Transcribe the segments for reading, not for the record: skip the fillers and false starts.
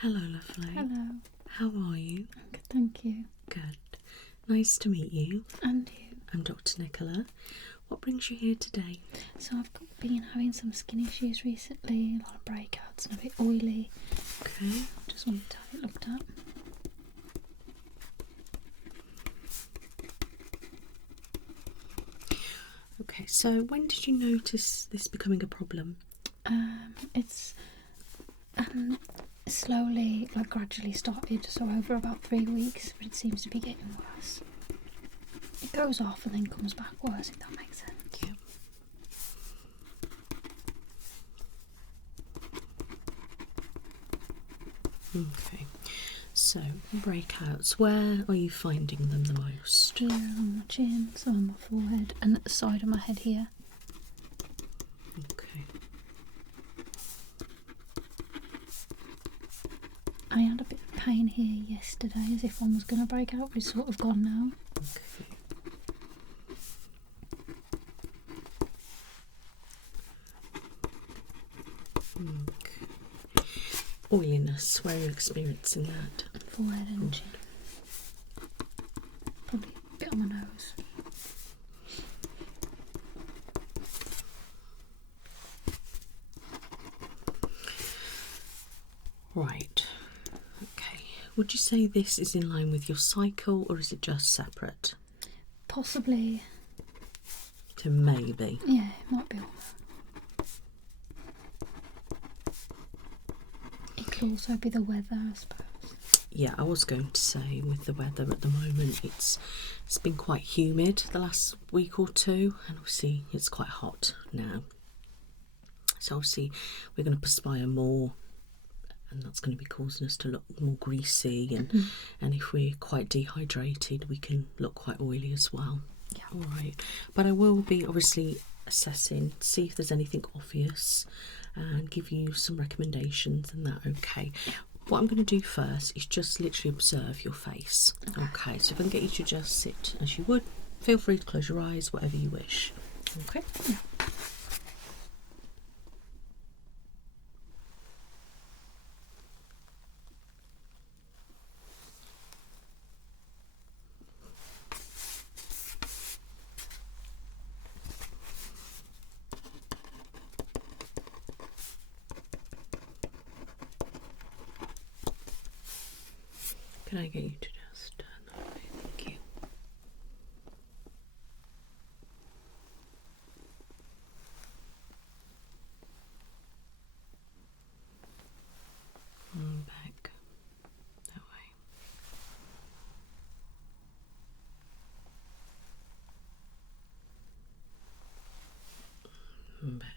Hello, lovely. Hello. How are you? I'm good, thank you. Good. Nice to meet you. And you? I'm Dr. Nicola. What brings you here today? So I've been having some skin issues recently, a lot of breakouts and a bit oily. Okay. Just wanted to have it looked at. Okay, so when did you notice this becoming a problem? It's slowly, gradually started, so over about 3 weeks, but it seems to be getting worse. It goes off and then comes back worse, if that makes sense. Yeah. Okay, so breakouts, where are you finding them the most? Here on my chin, some on my forehead, and at the side of my head here. Okay. I had a bit of pain here yesterday, as if one was going to break out, but it's sort of gone now. Okay. Okay. Oiliness, where are you experiencing that? Forehead and chin. Probably a bit on my nose. Right. Okay. Would you say this is in line with your cycle, or is it just separate? Possibly, So maybe. yeah, it might be on that. It could also be the weather, I suppose. Yeah, I was going to say with the weather at the moment, it's been quite humid the last week or two, and obviously it's quite hot now. So obviously we're going to perspire more, and that's going to be causing us to look more greasy, and if we're quite dehydrated, we can look quite oily as well. Yeah. All right, but I will be obviously assessing, see if there's anything obvious, and give you some recommendations and that. Okay. What I'm going to do first is just literally observe your face. Okay, so if I can get you to just sit as you would, feel free to close your eyes, whatever you wish. Okay. Yeah. Can I get you to just turn that way? Thank you. And back that way. And back.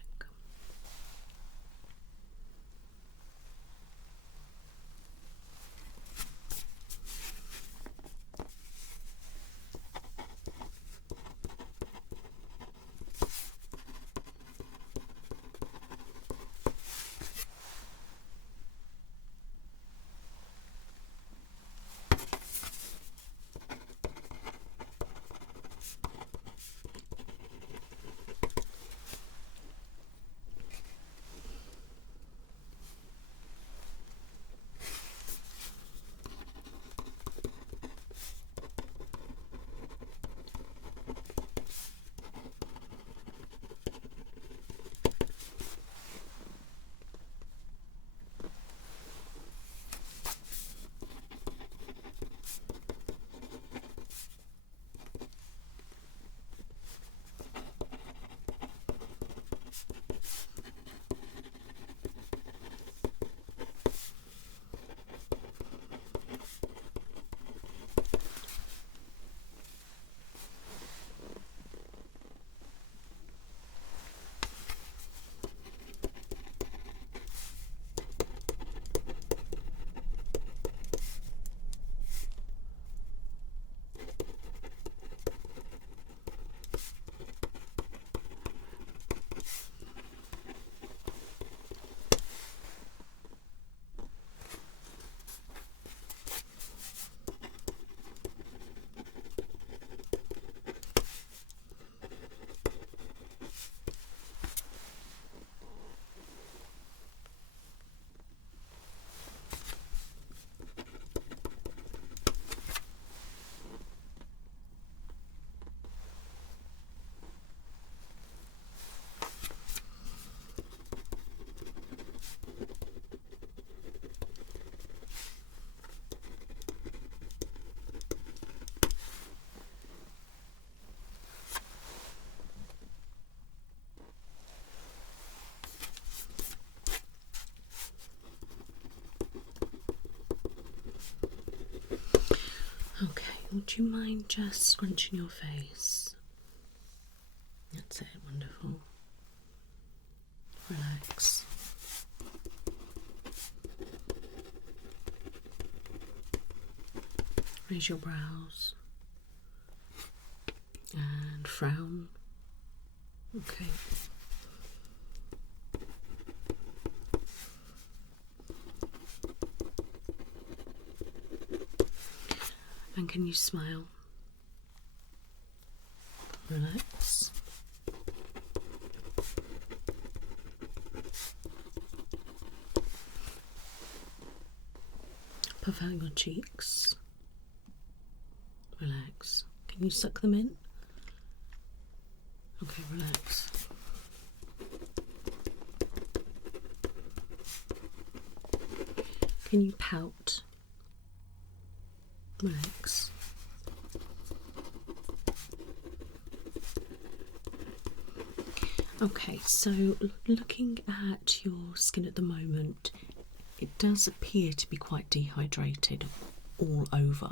Would you mind just scrunching your face? That's it, wonderful. Relax. Raise your brows and frown. Okay. And can you smile? Relax. Puff out your cheeks. Relax. Can you suck them in? Okay, relax. Can you pout? Relax. Okay, so looking at your skin at the moment, it does appear to be quite dehydrated all over.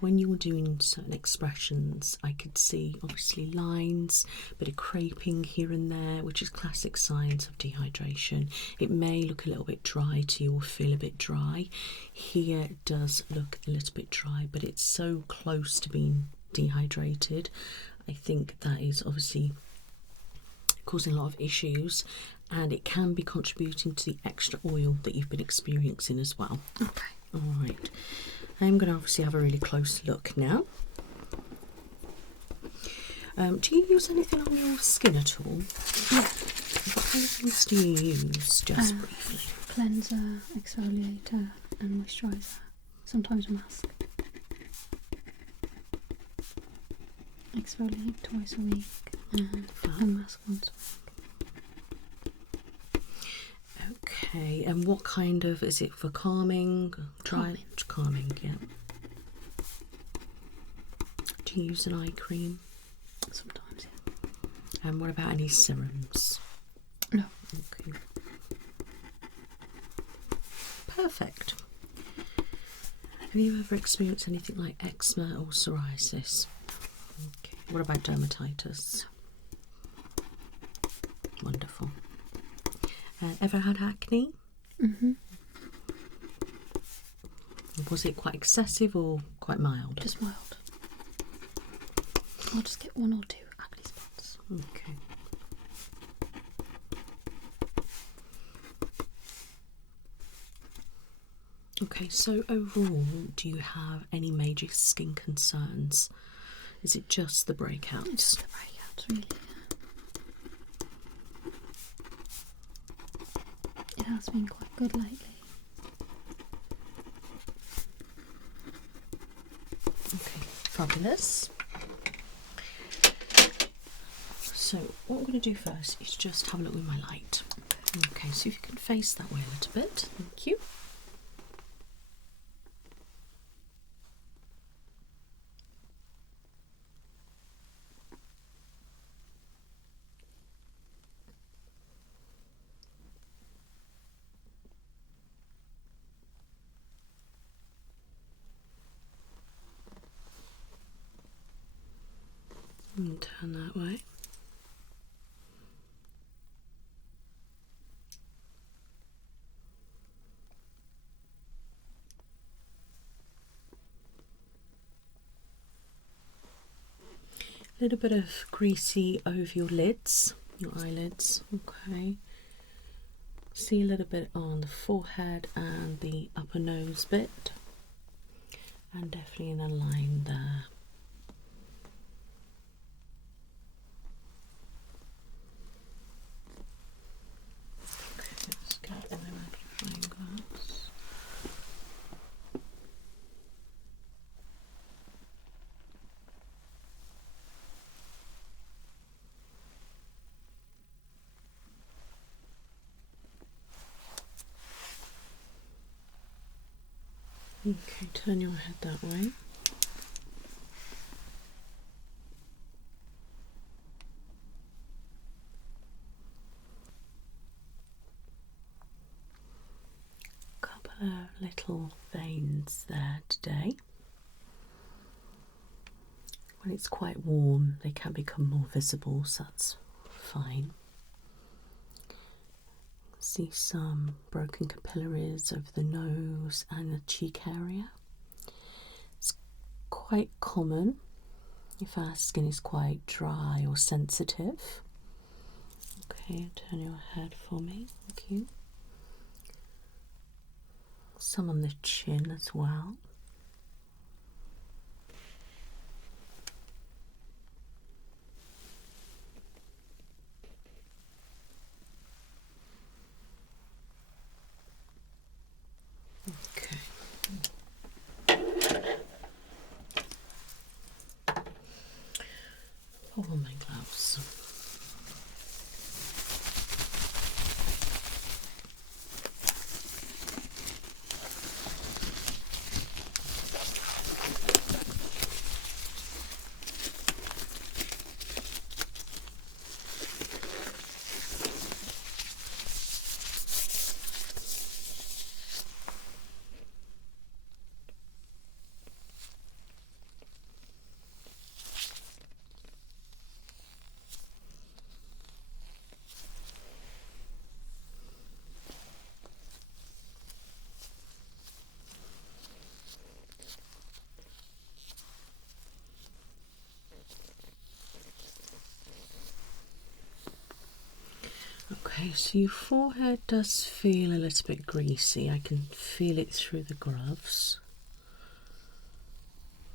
When you're doing certain expressions, I could see obviously lines, a bit of creping here and there, which is classic signs of dehydration. It may look a little bit dry to you or feel a bit dry. Here it does look a little bit dry, but it's so close to being dehydrated. I think that is obviously causing a lot of issues, and it can be contributing to the extra oil that you've been experiencing as well. Okay. All right. I'm going to obviously have a really close look now. Do you use anything on your skin at all? Yeah. What kind of things do you use, just briefly? Cleanser, exfoliator and moisturiser. Sometimes a mask. Exfoliate twice a week and a mask once a week. Okay, and what kind of, is it for calming? Calming, yeah. Do you use an eye cream? Sometimes, yeah. And what about any serums? No. Okay. Perfect. Have you ever experienced anything like eczema or psoriasis? Okay. What about dermatitis? Wonderful. Ever had acne? Mm-hmm. Was it quite excessive or quite mild? Just mild. I'll just get 1 or 2 acne spots. Okay. Okay, so overall, do you have any major skin concerns? Is it just the breakouts? It's just the breakouts, really. It has been quite good lately. Okay, fabulous. So what I'm going to do first is just have a look with my light. Okay, so if you can face that way a little bit, thank you. And turn that way. A little bit of greasy over your lids, your eyelids, okay. See a little bit on the forehead and the upper nose bit, and definitely in a line there. Okay, let's get my magnifying glass. Okay, turn your head that way. Couple of little veins there today. When it's quite warm, they can become more visible, so that's fine. See some broken capillaries over the nose and the cheek area. It's quite common if our skin is quite dry or sensitive. Okay, turn your head for me, thank you. Some on the chin as well. Okay. Pull on my gloves. Okay, so your forehead does feel a little bit greasy. I can feel it through the gloves.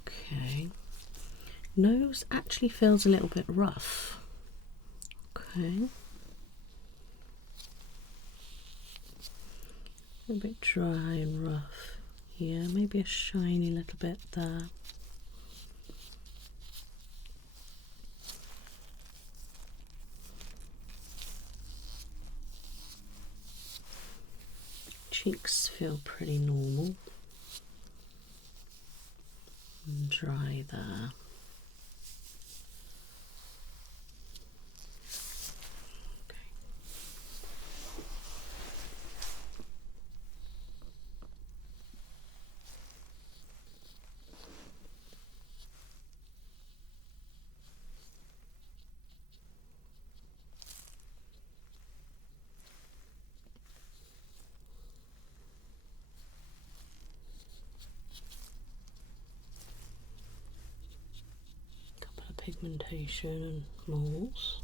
Okay. Nose actually feels a little bit rough. Okay. A bit dry and rough. Yeah, maybe a shiny little bit there. Cheeks feel pretty normal. And dry there. Couple of pigmentation and moles.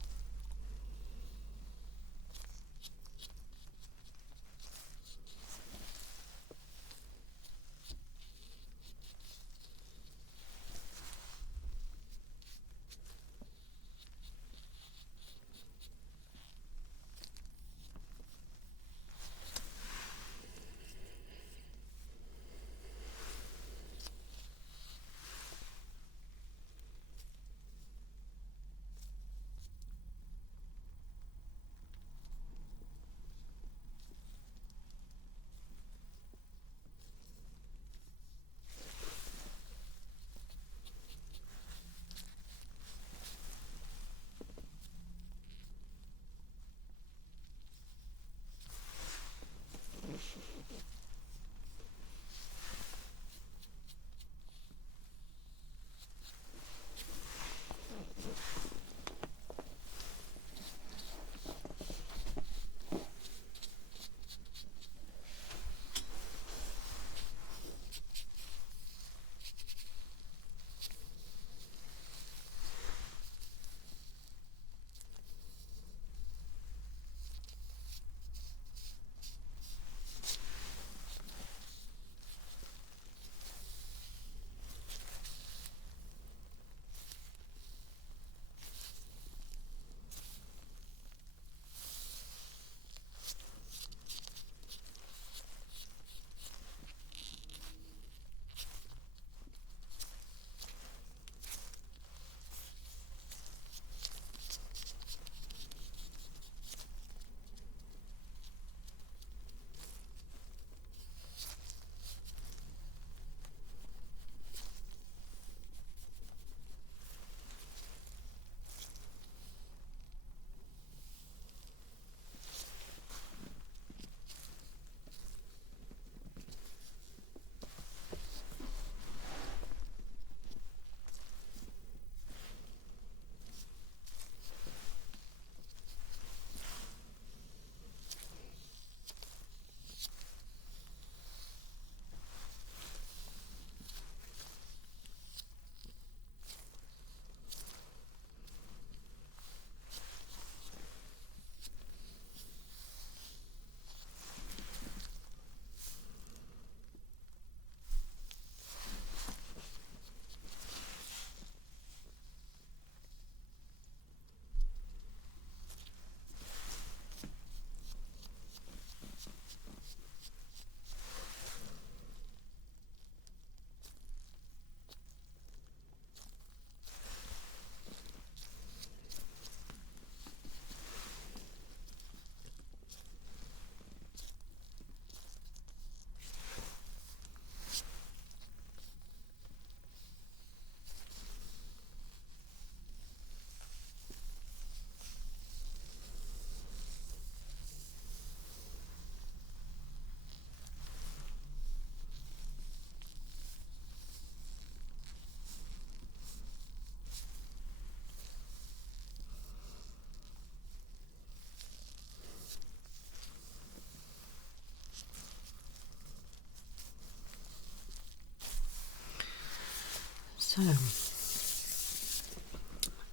So,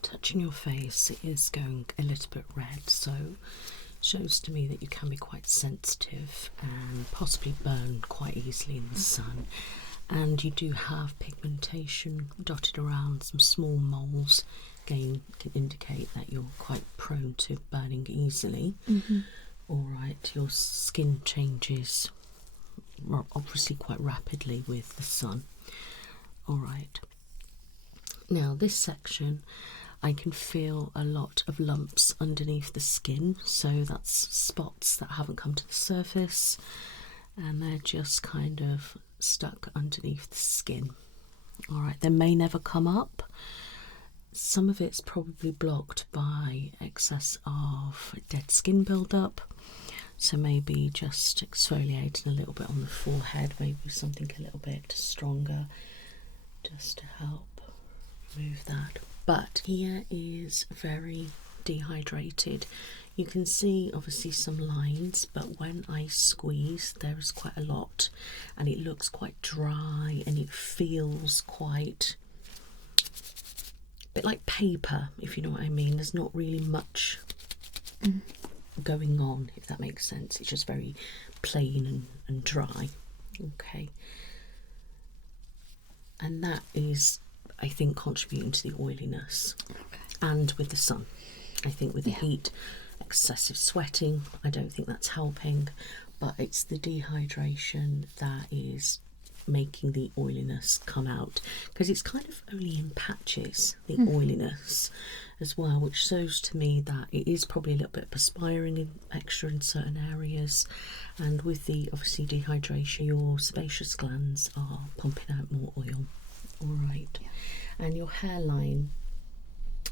touching your face, it is going a little bit red, so shows to me that you can be quite sensitive and possibly burn quite easily in the sun. And you do have pigmentation dotted around, some small moles. Again, can indicate that you're quite prone to burning easily. All right, your skin changes obviously quite rapidly with the sun. All right. Now this section, I can feel a lot of lumps underneath the skin, so that's spots that haven't come to the surface and they're just kind of stuck underneath the skin. All right, they may never come up. Some of it's probably blocked by excess of dead skin buildup, so maybe just exfoliating a little bit on the forehead, maybe something a little bit stronger just to help remove that. But here is very dehydrated. You can see obviously some lines, but when I squeeze there is quite a lot and it looks quite dry and it feels quite a bit like paper, if you know what I mean. There's not really much going on, if that makes sense. It's just very plain and dry. Okay, and that is, I think, contributing to the oiliness. And with the sun, I think with the heat, excessive sweating, I don't think that's helping, but it's the dehydration that is making the oiliness come out, because it's kind of only in patches, the oiliness as well, which shows to me that it is probably a little bit perspiring in extra in certain areas. And with the obviously dehydration, your sebaceous glands are pumping out more oil. All right. And your hairline,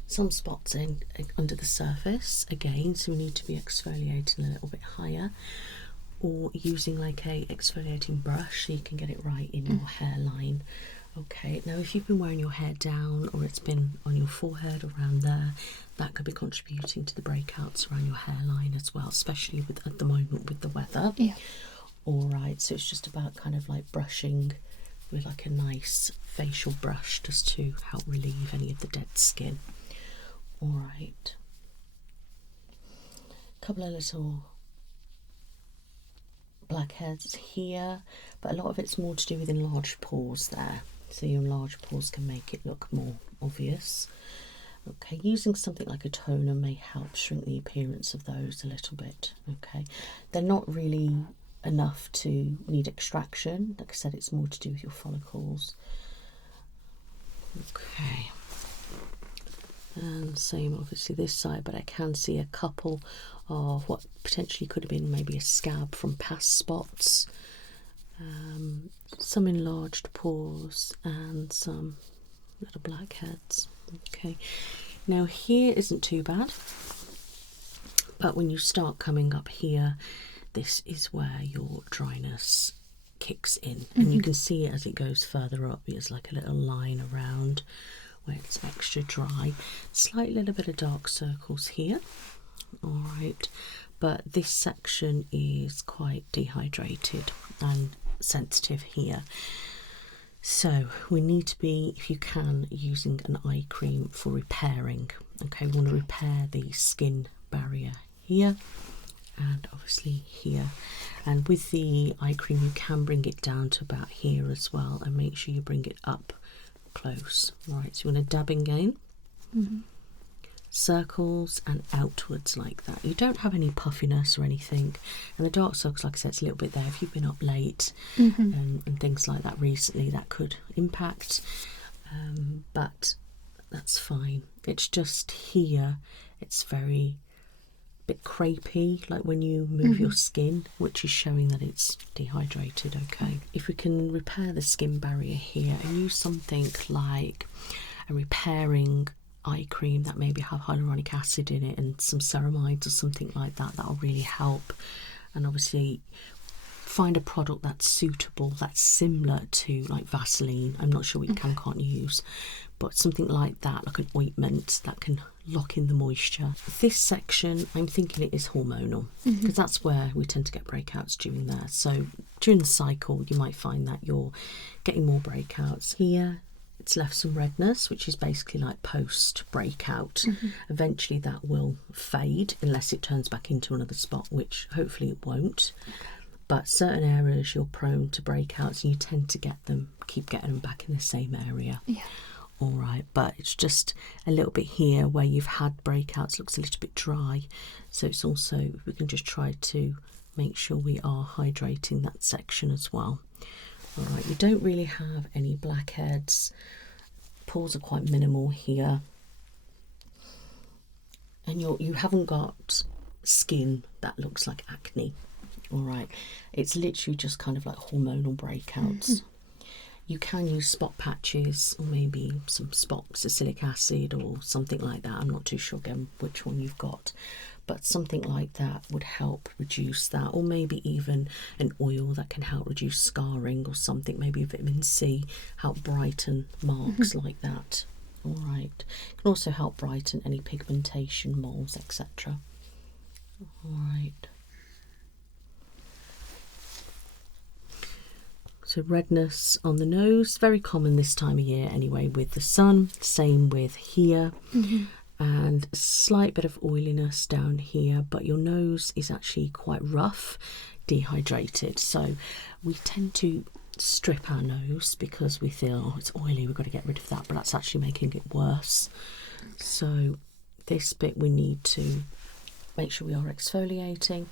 some spots in under the surface again, so we need to be exfoliating a little bit higher, or using like a exfoliating brush so you can get it right in your hairline. Okay, now if you've been wearing your hair down or it's been on your forehead around there, that could be contributing to the breakouts around your hairline as well, especially with at the moment with the weather. All right, so it's just about kind of like brushing with like a nice facial brush just to help relieve any of the dead skin. All right, a couple of little blackheads here, but a lot of it's more to do with enlarged pores there, so your enlarged pores can make it look more obvious. Okay, using something like a toner may help shrink the appearance of those a little bit. Okay, they're not really enough to need extraction. Like I said, it's more to do with your follicles. Okay, and same obviously this side, but I can see a couple of what potentially could have been maybe a scab from past spots, some enlarged pores and some little blackheads. Okay, now here isn't too bad, but when you start coming up here, this is where your dryness kicks in, and you can see it as it goes further up. There's like a little line around where it's extra dry, slight little bit of dark circles here. All right, but this section is quite dehydrated and sensitive here, so we need to be, if you can, using an eye cream for repairing. Okay, we want to repair the skin barrier here and obviously here, and with the eye cream you can bring it down to about here as well, and make sure you bring it up close. Right, so you want to dab again, circles and outwards like that. You don't have any puffiness or anything, and the dark circles, like I said, it's a little bit there if you've been up late and things like that recently, that could impact, but that's fine. It's just here it's very bit crepey, like when you move your skin, which is showing that it's dehydrated. Okay, if we can repair the skin barrier here and use something like a repairing eye cream that maybe have hyaluronic acid in it and some ceramides or something like that, that'll really help. And obviously find a product that's suitable, that's similar to like Vaseline. I'm not sure what you can't use, but something like that, like an ointment that can lock in the moisture. This section, I'm thinking it is hormonal, because that's where we tend to get breakouts during there. So during the cycle, you might find that you're getting more breakouts. Here, it's left some redness, which is basically like post breakout. Eventually that will fade unless it turns back into another spot, which hopefully it won't. But certain areas you're prone to breakouts, and you tend to keep getting them back in the same area. Yeah. All right, but it's just a little bit here where you've had breakouts, looks a little bit dry. So it's also, we can just try to make sure we are hydrating that section as well. All right, you don't really have any blackheads. Pores are quite minimal here. And you haven't got skin that looks like acne. All right, it's literally just kind of like hormonal breakouts. You can use spot patches or maybe some spot salicylic acid or something like that. I'm not too sure again which one you've got, but something like that would help reduce that, or maybe even an oil that can help reduce scarring or something, maybe vitamin C, help brighten marks like that. All right, it can also help brighten any pigmentation, moles, etc. All right. So redness on the nose, very common this time of year anyway with the sun, same with here. And a slight bit of oiliness down here, but your nose is actually quite rough, dehydrated. So we tend to strip our nose because we feel, oh, it's oily, we've got to get rid of that, but that's actually making it worse. So this bit we need to make sure we are exfoliating.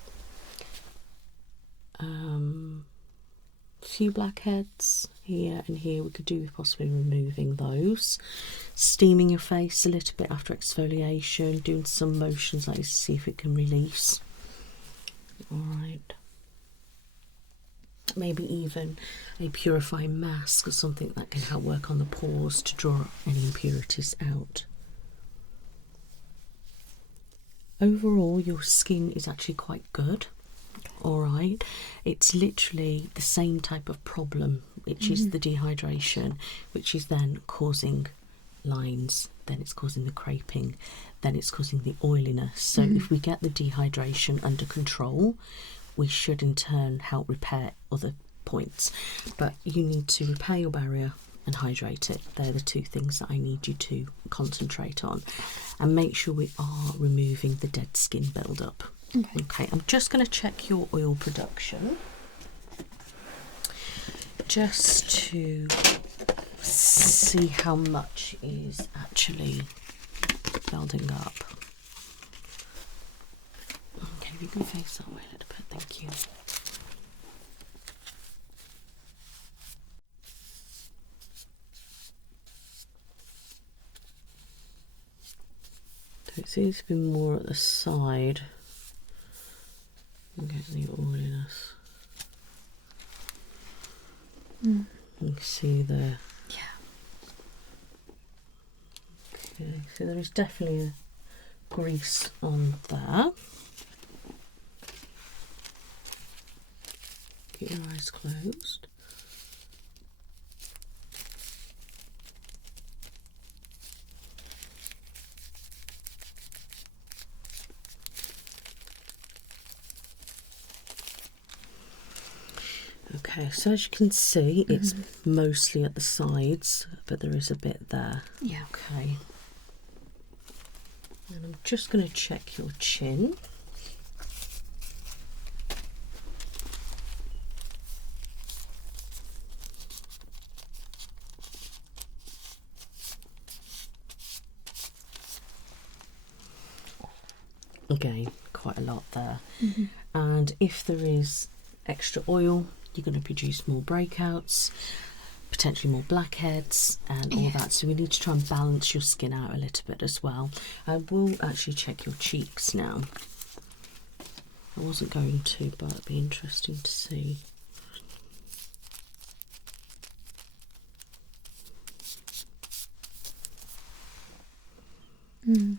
Few blackheads here and here, we could do with possibly removing those. Steaming your face a little bit after exfoliation, doing some motions like this to see if it can release. All right, maybe even a purifying mask or something that can help work on the pores to draw any impurities out. Overall your skin is actually quite good. All right, it's literally the same type of problem, which is the dehydration, which is then causing lines, then it's causing the creping, then it's causing the oiliness. So if we get the dehydration under control, we should in turn help repair other points. But you need to repair your barrier and hydrate it. They're the two things that I need you to concentrate on, and make sure we are removing the dead skin build-up. Okay, I'm just going to check your oil production just to see how much is actually building up. Okay, if you can face that way a little bit, thank you. So it seems to be more at the side. I'm getting the oiliness. You can see there. Yeah. Okay, so there is definitely a grease on there. Keep your eyes closed. Okay, so as you can see, it's mostly at the sides, but there is a bit there. Yeah. Okay. And I'm just going to check your chin. Again, quite a lot there. And if there is extra oil, you're going to produce more breakouts, potentially more blackheads and all that. So we need to try and balance your skin out a little bit as well. I will actually check your cheeks now. I wasn't going to, but it'd be interesting to see.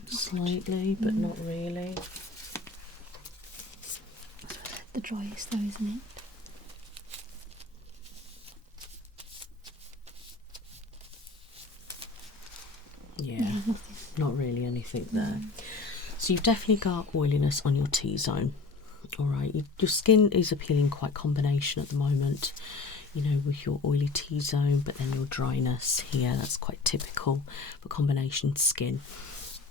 Slightly, but not really. The driest though, isn't it? Yeah, not really anything there. So you've definitely got oiliness on your T-zone. All right, your skin is appealing quite combination at the moment. you know, with your oily T-zone, but then your dryness here. That's quite typical for combination skin.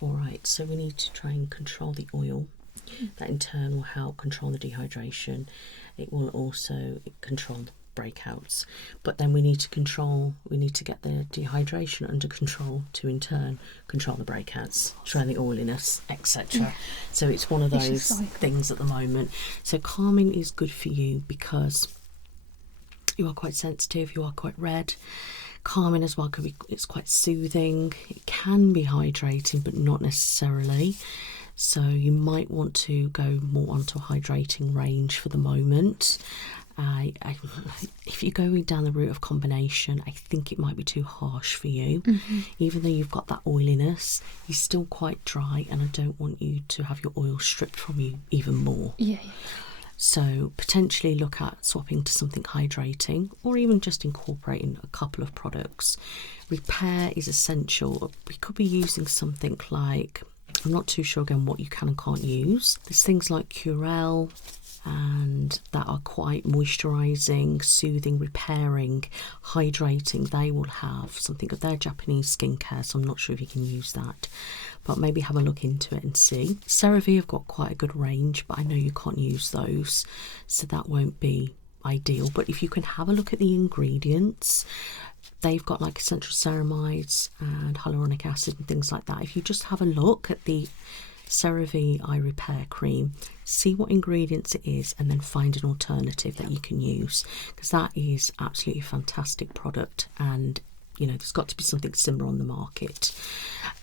All right, so we need to try and control the oil. That in turn will help control the dehydration. It will also control the breakouts, but then we need to get the dehydration under control to in turn control the breakouts, control the oiliness, etc. So it's one of those things at the moment. So calming is good for you because you are quite sensitive, you are quite red. Calming as well it's quite soothing. It can be hydrating, but not necessarily. So you might want to go more onto a hydrating range for the moment. If you're going down the route of combination, I think it might be too harsh for you. Even though you've got that oiliness, you're still quite dry, and I don't want you to have your oil stripped from you even more. So potentially look at swapping to something hydrating, or even just incorporating a couple of products. Repair is essential. We could be using something like, I'm not too sure again what you can and can't use. There's things like Curel, and that are quite moisturising, soothing, repairing, hydrating. They will have something of their Japanese skincare, so I'm not sure if you can use that, but maybe have a look into it and see. CeraVe have got quite a good range, but I know you can't use those, so that won't be ideal. But if you can have a look at the ingredients, they've got like essential ceramides and hyaluronic acid and things like that. If you just have a look at the CeraVe Eye Repair Cream, see what ingredients it is, and then find an alternative that you can use, because that is absolutely a fantastic product, and you know there's got to be something similar on the market.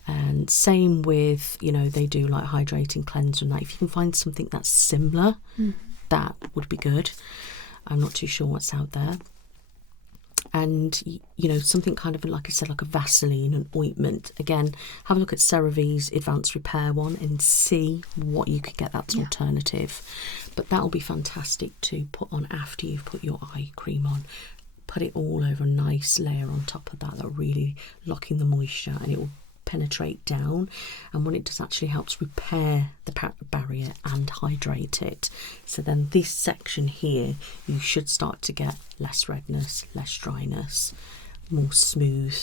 And same with, you know, they do like hydrating cleanser and that. If you can find something that's similar, that would be good. I'm not too sure what's out there. And you know, something kind of like I said, like a Vaseline and ointment. Again, have a look at CeraVe's Advanced Repair one and see what you could get that's an alternative. But that will be fantastic to put on after you've put your eye cream on. Put it all over a nice layer on top of that. That'll really lock in the moisture, and it will penetrate down, and what it does actually helps repair the barrier and hydrate it. So then this section here, you should start to get less redness, less dryness, more smooth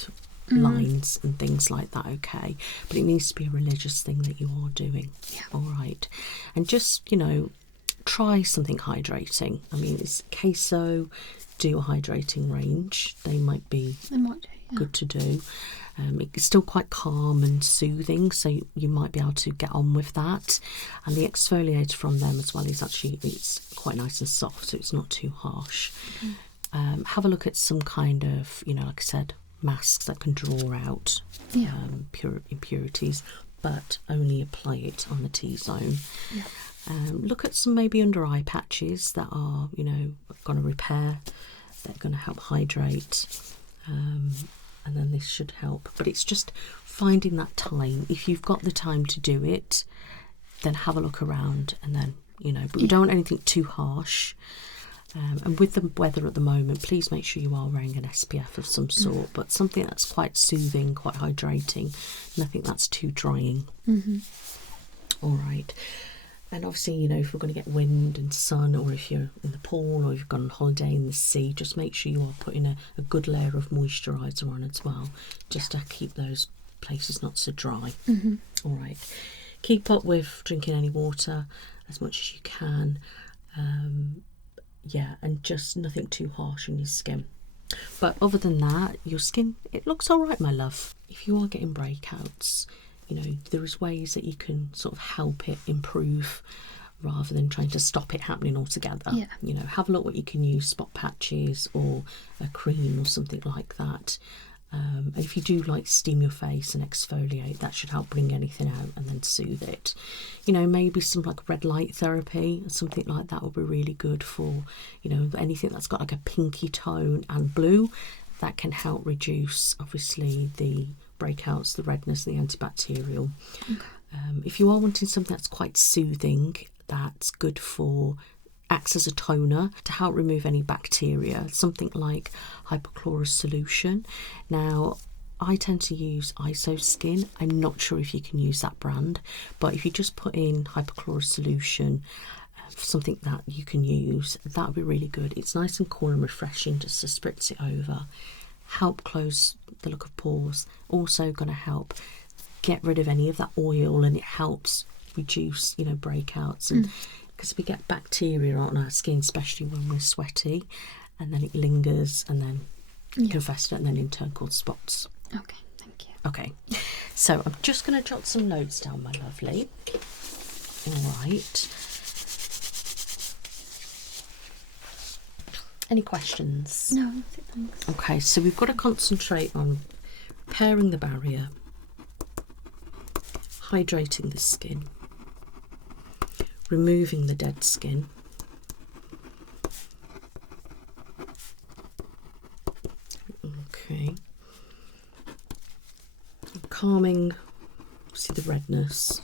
lines and things like that. Okay, but it needs to be a religious thing that you are doing. All right, and just, you know, try something hydrating. I mean, it's queso, do a hydrating range. They might do good to do. It's still quite calm and soothing, so you might be able to get on with that. And the exfoliator from them as well is actually, it's quite nice and soft, so it's not too harsh. Have a look at some kind of, you know, like I said, masks that can draw out impurities, but only apply it on the T-zone. Look at some maybe under eye patches that are, you know, going to repair, they're going to help hydrate. And then this should help, but it's just finding that time. If you've got the time to do it, then have a look around, and then, you know, but we don't want anything too harsh. And with the weather at the moment, please make sure you are wearing an SPF of some sort, but something that's quite soothing, quite hydrating, nothing that's too drying. All right. And obviously, you know, if we're going to get wind and sun, or if you're in the pool, or you've gone on holiday in the sea, just make sure you are putting a good layer of moisturiser on as well, just to keep those places not so dry. All right. Keep up with drinking any water as much as you can. And just nothing too harsh on your skin. But other than that, your skin, it looks all right, my love. If you are getting breakouts, you know, there is ways that you can sort of help it improve rather than trying to stop it happening altogether. You know, have a look what you can use, spot patches or a cream or something like that. And if you do like steam your face and exfoliate, that should help bring anything out and then soothe it. You know, maybe some like red light therapy or something like that would be really good for, you know, anything that's got like a pinky tone and blue. That can help reduce, obviously, the breakouts, the redness, the antibacterial. If you are wanting something that's quite soothing, that's good for, acts as a toner to help remove any bacteria, something like hypochlorous solution. Now, I tend to use ISO Skin. I'm not sure if you can use that brand, but if you just put in hypochlorous solution, something that you can use, that would be really good. It's nice and cool and refreshing just to spritz it over, help close the look of pores, also going to help get rid of any of that oil, and it helps reduce, you know, breakouts, and because we get bacteria on our skin, especially when we're sweaty, and then it lingers, and then you can fester, and then in turn cause spots. Okay, thank you. Okay, so I'm just going to jot some notes down, my lovely. All right. Any questions? No, that's it, thanks. Okay, so we've got to concentrate on repairing the barrier, hydrating the skin, removing the dead skin, okay, calming, see the redness,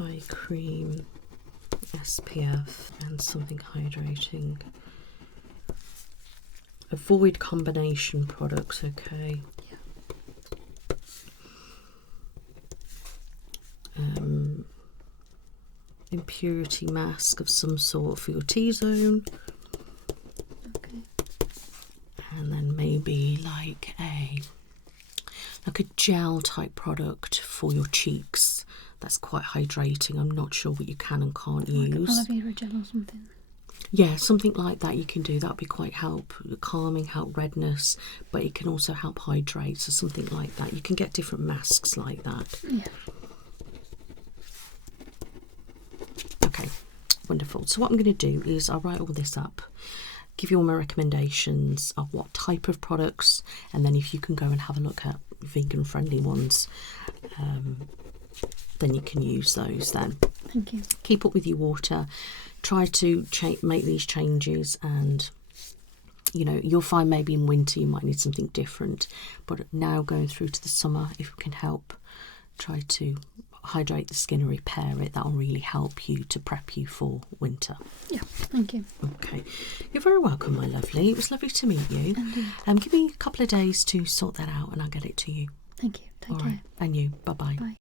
eye cream, SPF, and something hydrating. Avoid combination products, okay. Impurity mask of some sort for your T-zone. Okay. And then maybe like a gel type product for your cheeks. That's quite hydrating. I'm not sure what you can and can't use. Like aloe vera gel or something. Yeah, something like that you can do. That would be quite calming, help redness, but it can also help hydrate. So something like that. You can get different masks like that. Yeah. Okay, wonderful. So what I'm going to do is I'll write all this up, give you all my recommendations of what type of products, and then if you can go and have a look at vegan friendly ones, then you can use those then. Thank you. Keep up with your water, try to make these changes, and you know, you'll find maybe in winter you might need something different, but now going through to the summer, if we can help try to hydrate the skin and repair it, that will really help you to prep you for winter. Yeah, thank you. Okay, you're very welcome, my lovely. It was lovely to meet you. Give me a couple of days to sort that out and I'll get it to you. Thank you. Take All care. right, and you. Bye-bye. Bye.